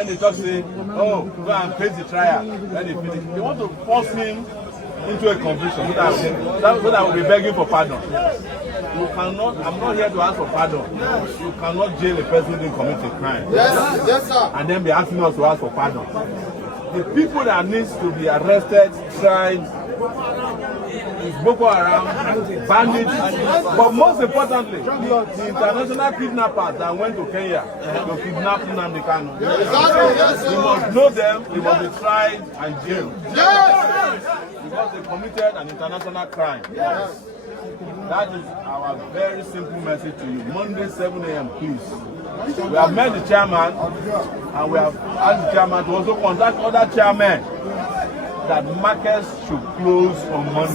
And they just say, oh, go and face the trial. Then they finish. They want to force him into a conviction so that we'll be begging for pardon. You cannot, I'm not here to ask for pardon. You cannot jail a person who didn't commit a crime. Yes, sir. And then be asking us to ask for pardon. The people that needs to be arrested, tried, is Boko Haram, bandits, but most importantly, the international kidnappers that went to Kenya to kidnap Nnamdi Kanu. We must know them, they must be tried and jailed. Because they committed an international crime. That is our very simple message to you. Monday, 7 a.m., please. We have met the chairman, and we have asked the chairman to also contact other chairmen that markets should close on Monday.